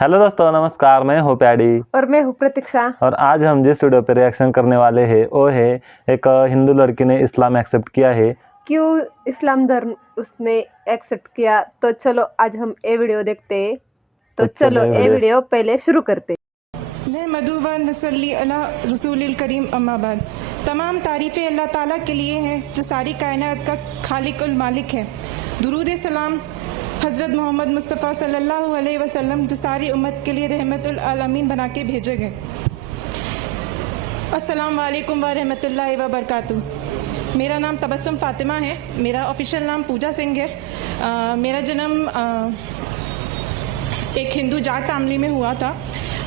Hello दोस्तों, नमस्कार। मैं हूँ प्याडी और मैं हूँ प्रतीक्षा। और आज हम जिस वीडियो पे रिएक्शन करने वाले हैं वो है एक हिंदू लड़की ने इस्लाम एक्सेप्ट किया है। क्यों इस्लाम धर्म उसने एक्सेप्ट किया, तो चलो आज हम ये वीडियो देखते हैं। तो चलो ये वीडियो पहले शुरू करते। नहमदु व नसल्ली अला रसूलिल करीम अम्मा बाद। तमाम तारीफ़ें अल्लाह ताला के लिए हैं जो सारी कायनात का खालिक उल मालिक है। दुरूद सलाम हज़रत मोहम्मद मुस्तफ़ा सल्लल्लाहु अलैहि वसल्लम जो सारी उम्मत के लिए रहमतुल आलमीन बना के भेजे गए। अस्सलाम वालेकुम व रहमतुल्लाहि व बरकातुहू। मेरा नाम तबस्सुम फ़ातिमा है। मेरा ऑफिशियल नाम पूजा सिंह है। मेरा जन्म एक हिंदू जाट फैमिली में हुआ था।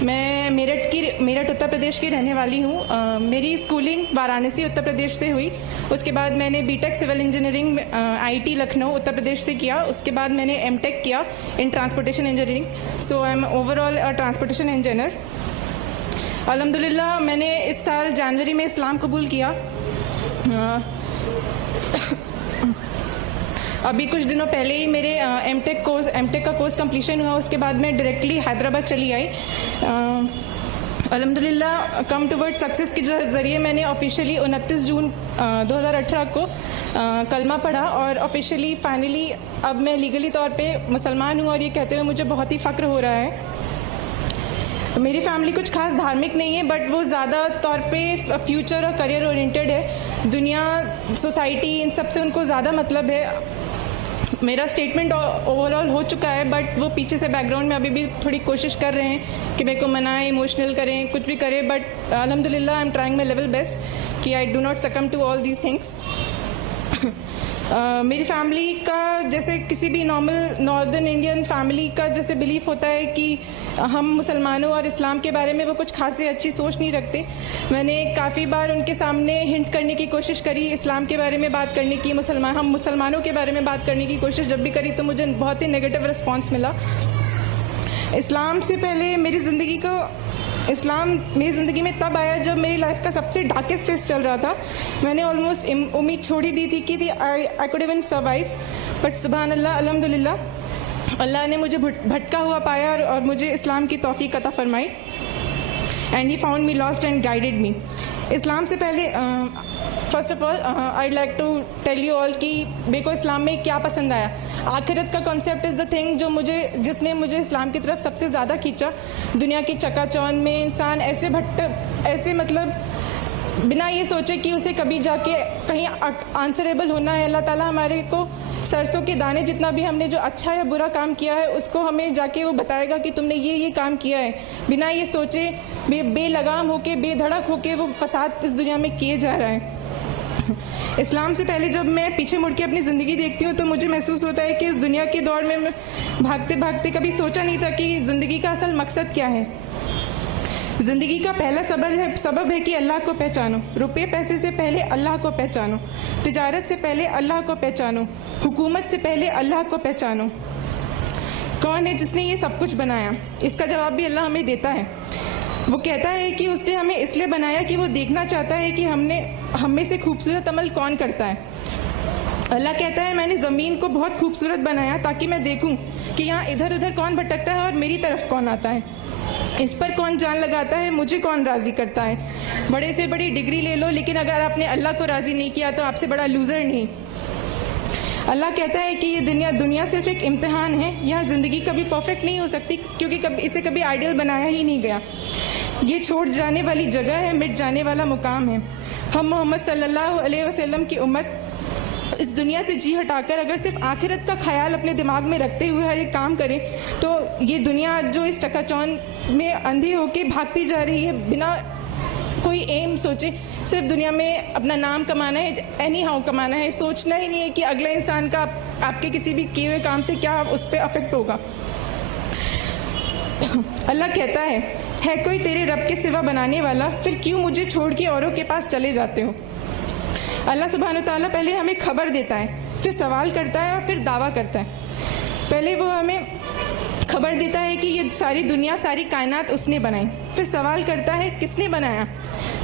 मैं मेरठ उत्तर प्रदेश की रहने वाली हूँ। मेरी स्कूलिंग वाराणसी उत्तर प्रदेश से हुई। उसके बाद मैंने BTech civil engineering IT Lucknow Uttar Pradesh से किया। उसके बाद मैंने एमटेक किया in transportation engineering. So I am overall transportation engineer. अल्हम्दुलिल्लाह मैंने इस साल जनवरी में इस्लाम कबूल किया। अभी कुछ दिनों पहले ही मेरे एमटेक का कोर्स कंप्लीशन हुआ। उसके बाद मैं डायरेक्टली हैदराबाद चली आई। अल्हम्दुलिल्लाह कम टुवर्ड सक्सेस के ज़रिए मैंने ऑफिशियली 29 जून 2018 को कलमा पढ़ा और ऑफिशियली फाइनली अब मैं लीगली तौर पे मुसलमान हूँ। और ये कहते हुए मुझे बहुत ही फ़ख्र हो रहा है। मेरी फैमिली कुछ खास धार्मिक नहीं है, बट वो ज़्यादा तौर पे फ्यूचर और करियर ओरिएंटेड है। दुनिया, सोसाइटी, इन सब से उनको ज़्यादा मतलब है। मेरा स्टेटमेंट ओवरऑल हो चुका है, बट वो पीछे से बैकग्राउंड में अभी भी थोड़ी कोशिश कर रहे हैं कि मेरे को मनाएं, इमोशनल करें, कुछ भी करें। बट अल्हम्दुलिल्लाह I am trying my level best कि I do not succumb to all these things. मेरी फैमिली का जैसे किसी भी नॉर्मल नॉर्दर्न इंडियन फैमिली का जैसे बिलीफ होता है कि हम मुसलमानों और इस्लाम के बारे में वो कुछ खासी अच्छी सोच नहीं रखते। मैंने काफ़ी बार उनके सामने हिंट करने की कोशिश करी, इस्लाम के बारे में बात करने की, हम मुसलमानों के बारे में बात करने की कोशिश जब भी करी तो मुझे बहुत ही नेगेटिव रिस्पॉन्स मिला। इस्लाम मेरी ज़िंदगी में तब आया जब मेरी लाइफ का सबसे डार्केस्ट फेस चल रहा था। मैंने ऑलमोस्ट उम्मीद छोड़ ही दी थी कि I could even survive. But सुभान अल्लाह, अल्हम्दुलिल्लाह अल्लाह ने मुझे भटका हुआ पाया और मुझे इस्लाम की तौफीक अता फरमाई। And he found me lost and guided me. इस्लाम से पहले first of all I like to tell you all कि मेरे को इस्लाम में क्या पसंद आया। आखिरत का कॉन्सेप्ट इज़ द थिंग जिसने मुझे इस्लाम की तरफ सबसे ज़्यादा खींचा। दुनिया की चकाचौंध में इंसान ऐसे मतलब बिना ये सोचे कि उसे कभी जाके कहीं आंसरेबल होना है। अल्लाह ताला हमारे को सरसों के दाने जितना भी हमने जो अच्छा या बुरा काम किया है उसको हमें जाके वो बताएगा कि तुमने ये काम किया है। बिना ये सोचे बेलगाम होके, बेधड़क होके वो फसाद इस दुनिया में किए जा रहा है। इस्लाम से पहले जब मैं पीछे मुड़ के अपनी ज़िंदगी देखती हूँ तो मुझे महसूस होता है कि इस दुनिया की दौड़ में मैं भागते भागते कभी सोचा नहीं था कि ज़िंदगी का असल मकसद क्या है। ज़िंदगी का पहला सबब है कि अल्लाह को पहचानो। रुपये पैसे से पहले अल्लाह को पहचानो। तिजारत से पहले अल्लाह को पहचानो। हुकूमत से पहले अल्लाह को पहचानो। कौन है जिसने ये सब कुछ बनाया? इसका जवाब भी अल्लाह हमें देता है। वो कहता है कि उसने हमें इसलिए बनाया कि वो देखना चाहता है कि हम में से खूबसूरत अमल कौन करता है। अल्लाह कहता है मैंने ज़मीन को बहुत खूबसूरत बनाया ताकि मैं देखूं कि यहाँ इधर उधर कौन भटकता है और मेरी तरफ कौन आता है। इस पर कौन जान लगाता है, मुझे कौन राज़ी करता है। बड़े से बड़ी डिग्री ले लो, लेकिन अगर आपने अल्लाह को राज़ी नहीं किया तो आपसे बड़ा लूज़र नहीं। अल्लाह कहता है कि ये दुनिया सिर्फ एक इम्तिहान है। यहाँ ज़िंदगी कभी परफेक्ट नहीं हो सकती क्योंकि इसे कभी आइडियल बनाया ही नहीं गया। ये छोड़ जाने वाली जगह है, मिट जाने वाला मुकाम है। हम मोहम्मद सल्लल्लाहु अलैहि वसल्लम की उम्मत इस दुनिया से जी हटाकर अगर सिर्फ आखिरत का ख्याल अपने दिमाग में रखते हुए हर एक काम करें तो ये दुनिया जो इस चकाचौंध में अंधी होके भागती जा रही है बिना कोई एम सोचे, सिर्फ दुनिया में अपना नाम कमाना है, एनी हाउ कमाना है। सोचना ही नहीं है कि अगला इंसान का आपके किसी भी किए हुए काम से क्या उस पर अफेक्ट होगा। अल्लाह कहता है कोई तेरे रब के सिवा बनाने वाला, फिर क्यों मुझे छोड़ के औरों के पास चले जाते हो। अल्लाह सुब्हान तआला पहले हमें खबर देता है, फिर सवाल करता है और फिर दावा करता है। पहले वो हमें खबर देता है कि ये सारी दुनिया, सारी कायनात उसने बनाई। फिर सवाल करता है किसने बनाया।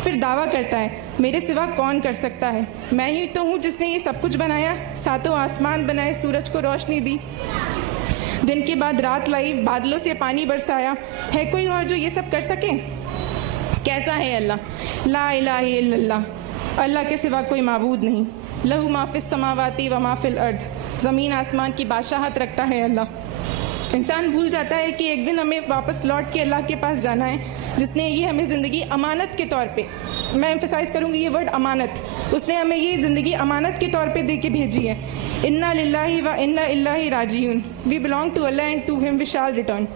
फिर दावा करता है मेरे सिवा कौन कर सकता है, मैं ही तो हूँ जिसने ये सब कुछ बनाया। सातों आसमान बनाए, सूरज को रोशनी दी, दिन के बाद रात लाई, बादलों से पानी बरसाया। है कोई और जो ये सब कर सके? कैसा है अल्लाह? ला इलाहा इल्लल्लाह, अल्लाह के सिवा कोई माबूद नहीं। लहू माफिस समावाती व माफिल अर्द, ज़मीन आसमान की बादशाहत रखता है अल्लाह। इंसान भूल जाता है कि एक दिन हमें वापस लौट के अल्लाह के पास जाना है, जिसने ये हमें ज़िंदगी अमानत के तौर पे, मैं एम्फसाइज़ करूँगी ये वर्ड अमानत, उसने हमें ये ज़िंदगी अमानत के तौर पे दे के भेजी है। इन्ना लिल्लाहि व इन्ना इलैहि राजिऊन, we belong to Allah and to him we shall return.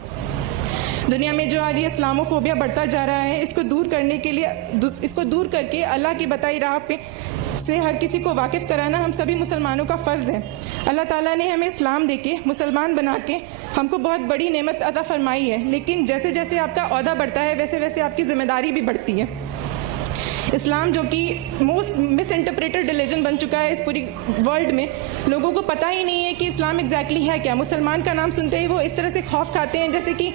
दुनिया में जो आज ये इस्लामोफोबिया बढ़ता जा रहा है, इसको दूर करने के लिए, इसको दूर करके अल्लाह की बताई राह पे से हर किसी को वाकिफ़ कराना हम सभी मुसलमानों का फ़र्ज़ है। अल्लाह ताला ने हमें इस्लाम देके, मुसलमान बना के हमको बहुत बड़ी नेमत अता फरमाई है, लेकिन जैसे जैसे आपका ओहदा बढ़ता है वैसे वैसे आपकी ज़िम्मेदारी भी बढ़ती है। इस्लाम जो कि मोस्ट मिस इंटरप्रेटेड रिलीजन बन चुका है इस पूरी वर्ल्ड में, लोगों को पता ही नहीं है कि इस्लाम एग्जैक्टली है क्या। मुसलमान का नाम सुनते ही वो इस तरह से खौफ खाते हैं जैसे कि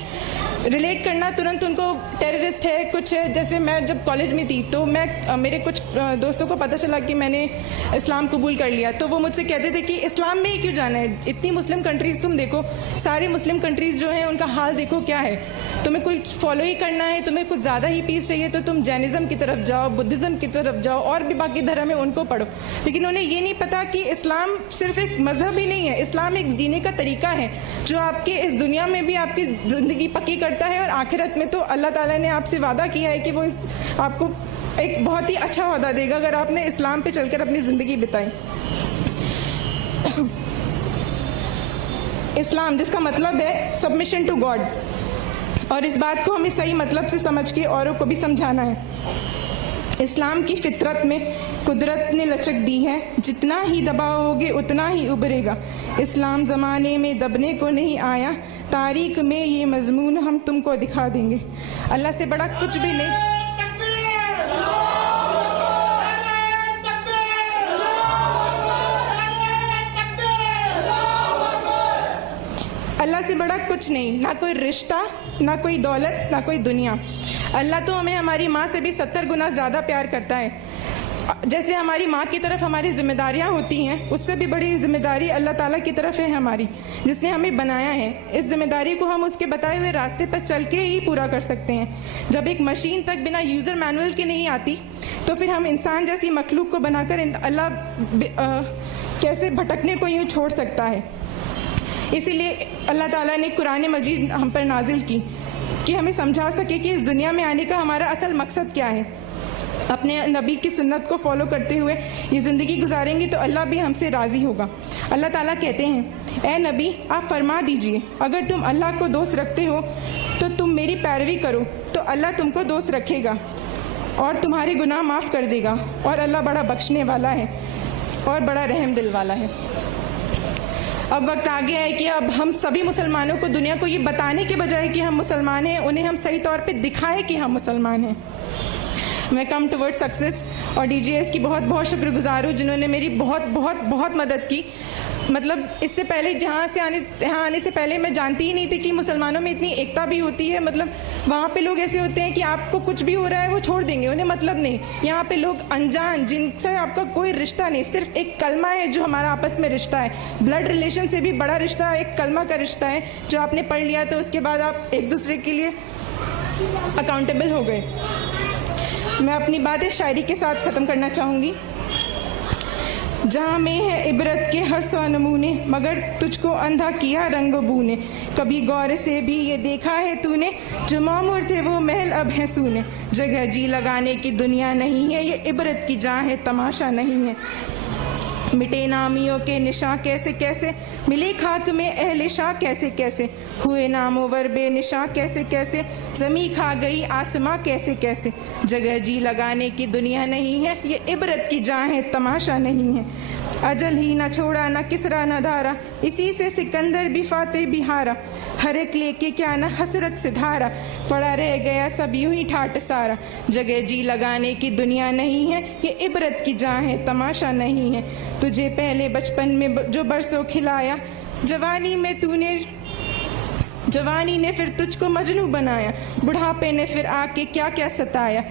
रिलेट करना तुरंत उनको टेररिस्ट है कुछ है। जैसे मैं जब कॉलेज में थी तो मेरे कुछ दोस्तों को पता चला कि मैंने इस्लाम कबूल कर लिया, तो वो मुझसे कहते थे कि इस्लाम में ही क्यों जाना है, इतनी मुस्लिम कंट्रीज़ तुम देखो, सारी मुस्लिम कंट्रीज़ जो हैं उनका हाल देखो क्या है, तुम्हें कोई फॉलो ही करना है, तुम्हें कुछ ज़्यादा ही पीस चाहिए तो तुम जैनिज़्म की तरफ जाओ, बुद्धिज़्म की तरफ जाओ, और भी बाकी धर्म है उनको पढ़ो। लेकिन उन्हें ये नहीं पता कि इस्लाम सिर्फ एक मज़हब ही नहीं है, इस्लाम एक जीने का तरीका है जो आपके इस दुनिया में भी आपकी ज़िंदगी पक्की करता है, और आखिरत में तो अल्लाह ताला ने आपसे वादा किया है कि वो आपको एक बहुत ही अच्छा वादा देगा अगर आपने इस्लाम पे चलकर अपनी ज़िंदगी बिताई। इस्लाम जिसका मतलब है सबमिशन टू गॉड, और इस बात को हमें सही मतलब से समझ के औरों को भी समझाना है। इस्लाम की फितरत में कुदरत ने लचक दी है, जितना ही दबाओगे उतना ही उभरेगा। इस्लाम ज़माने में दबने को नहीं आया, तारीख में ये मजमून हम तुमको दिखा देंगे। अल्लाह से बड़ा कुछ भी नहीं, अल्लाह से बड़ा कुछ नहीं, ना कोई रिश्ता, ना कोई दौलत, ना कोई दुनिया। अल्लाह तो हमें हमारी माँ से भी 70 गुना ज़्यादा प्यार करता है। जैसे हमारी माँ की तरफ हमारी जिम्मेदारियाँ होती हैं, उससे भी बड़ी जिम्मेदारी अल्लाह ताला की तरफ है हमारी, जिसने हमें बनाया है। इस जिम्मेदारी को हम उसके बताए हुए रास्ते पर चल के ही पूरा कर सकते हैं। जब एक मशीन तक बिना यूज़र मैनुअल के नहीं आती, तो फिर हम इंसान जैसी मखलूक को बनाकर अल्लाह कैसे भटकने को यूँ छोड़ सकता है। इसीलिए अल्लाह ताला ने कुरान मजीद हम पर नाजिल की कि हमें समझा सके कि इस दुनिया में आने का हमारा असल मकसद क्या है। अपने नबी की सुन्नत को फॉलो करते हुए ये ज़िंदगी गुजारेंगे तो अल्लाह भी हमसे राज़ी होगा। अल्लाह ताला कहते हैं, ए नबी आप फरमा दीजिए, अगर तुम अल्लाह को दोस्त रखते हो तो तुम मेरी पैरवी करो तो अल्लाह तुमको दोस्त रखेगा और तुम्हारे गुनाह माफ़ कर देगा, और अल्लाह बड़ा बख्शने वाला है और बड़ा रहम दिल वाला है। अब वक्त आ गया है कि अब हम सभी मुसलमानों को दुनिया को ये बताने के बजाय कि हम मुसलमान हैं, उन्हें हम सही तौर पे दिखाएं कि हम मुसलमान हैं। मैं कम टुवर्ड सक्सेस और DGS की बहुत बहुत शुक्रगुजार हूँ, जिन्होंने मेरी बहुत बहुत बहुत मदद की। मतलब इससे पहले यहाँ आने से पहले मैं जानती ही नहीं थी कि मुसलमानों में इतनी एकता भी होती है। मतलब वहाँ पे लोग ऐसे होते हैं कि आपको कुछ भी हो रहा है वो छोड़ देंगे, उन्हें मतलब नहीं। यहाँ पे लोग अनजान, जिनसे आपका कोई रिश्ता नहीं, सिर्फ एक कलमा है जो हमारा आपस में रिश्ता है। ब्लड रिलेशन से भी बड़ा रिश्ता एक कलमा का रिश्ता है, जो आपने पढ़ लिया तो उसके बाद आप एक दूसरे के लिए अकाउंटेबल हो गए। मैं अपनी बातें शायरी के साथ ख़त्म करना चाहूँगी। जहाँ में है इबरत के हर सौ नमूने, मगर तुझको अंधा किया रंग बू ने। कभी गौर से भी ये देखा है तूने, जो मामूर थे वो महल अब हैं सूने। जगह जी लगाने की दुनिया नहीं है, ये इबरत की जहाँ है तमाशा नहीं है। मिटे नामियों के निशा कैसे कैसे, मिले खाक में अहले शाह कैसे कैसे। हुए नामोवर बेनिशा कैसे कैसे, ज़मी खा गई आसमां कैसे कैसे। जगह जी लगाने की दुनिया नहीं है, ये इबरत की जहाँ है तमाशा नहीं है। अजल ही न छोड़ा न किसरा न धारा, इसी से सिकंदर भी फाते भी हारा। हर एक लेके क्या न हसरत से धारा, पड़ा रह गया सब यूं ही ठाट सारा। जगह जी लगाने की दुनिया नहीं है, ये इबरत की जहाँ है तमाशा नहीं है। तुझे पहले बचपन में जो बरसों खिलाया, जवानी में तूने जवानी ने फिर तुझको मजनू बनाया, बुढ़ापे ने फिर आके क्या क्या सताया,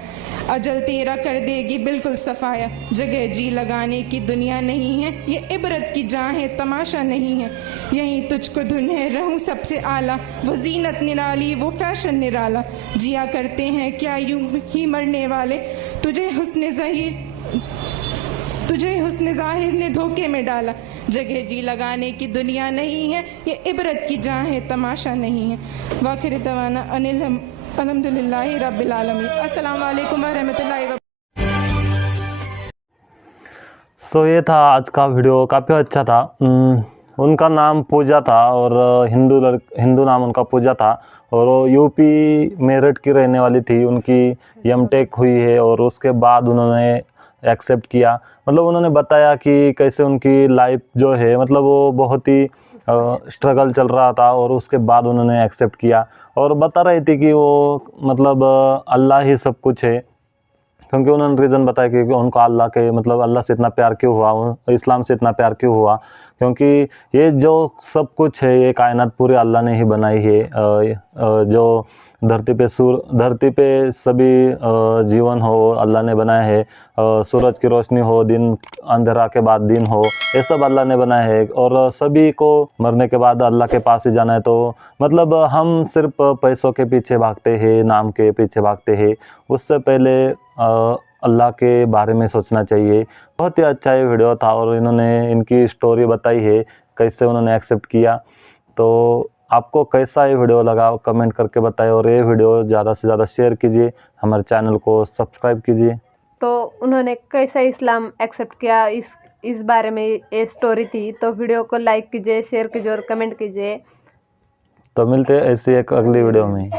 अजल तेरा कर देगी बिल्कुल सफाया। जगह जी लगाने की दुनिया नहीं है, ये इबरत की जहाँ है तमाशा नहीं है। यहीं तुझको धुन है रहूं सबसे आला, वो जीनत निराली वो फैशन निराला। जिया करते हैं क्या यूं ही मरने वाले, तुझे हुस्न ज़ाहिर ने धोखे में डाला। जगह जी लगाने की दुनिया नहीं है, ये इबरत की जहाँ है तमाशा नहीं है। वाखिर दवाना अनिल अल्हम्दुलिल्लाहि रब्बिल आलमीन। अस्सलाम वालेकुम व रहमतुल्लाहि व सो ये था आज का वीडियो, काफ़ी अच्छा था। उनका नाम पूजा था और हिंदू नाम उनका पूजा था और वो यूपी मेरठ की रहने वाली थी। उनकी एमटेक हुई है और उसके बाद उन्होंने एक्सेप्ट किया, मतलब उन्होंने बताया कि कैसे उनकी लाइफ जो है मतलब वो बहुत ही स्ट्रगल चल रहा था और उसके बाद उन्होंने एक्सेप्ट किया और बता रही थी कि वो मतलब अल्लाह ही सब कुछ है, क्योंकि उन्होंने रीज़न बताया कि उनको अल्लाह के मतलब अल्लाह से इतना प्यार क्यों हुआ, इस्लाम से इतना प्यार क्यों हुआ, क्योंकि ये जो सब कुछ है ये कायनात पूरी अल्लाह ने ही बनाई है। जो धरती पे सभी जीवन हो अल्लाह ने बनाया है, सूरज की रोशनी हो, दिन अंधेरा के बाद दिन हो, ये सब अल्लाह ने बनाया है और सभी को मरने के बाद अल्लाह के पास ही जाना है। तो मतलब हम सिर्फ पैसों के पीछे भागते हैं, नाम के पीछे भागते हैं, उससे पहले अल्लाह के बारे में सोचना चाहिए। बहुत ही अच्छा ये वीडियो था और इन्होंने इनकी स्टोरी बताई है कैसे उन्होंने एक्सेप्ट किया। तो आपको कैसा ये वीडियो लगा कमेंट करके बताएं और ये वीडियो ज़्यादा से ज़्यादा शेयर कीजिए, हमारे चैनल को सब्सक्राइब कीजिए। तो उन्होंने कैसा इस्लाम एक्सेप्ट किया इस बारे में ये स्टोरी थी। तो वीडियो को लाइक कीजिए, शेयर कीजिए और कमेंट कीजिए। तो मिलते हैं ऐसी एक अगली वीडियो में।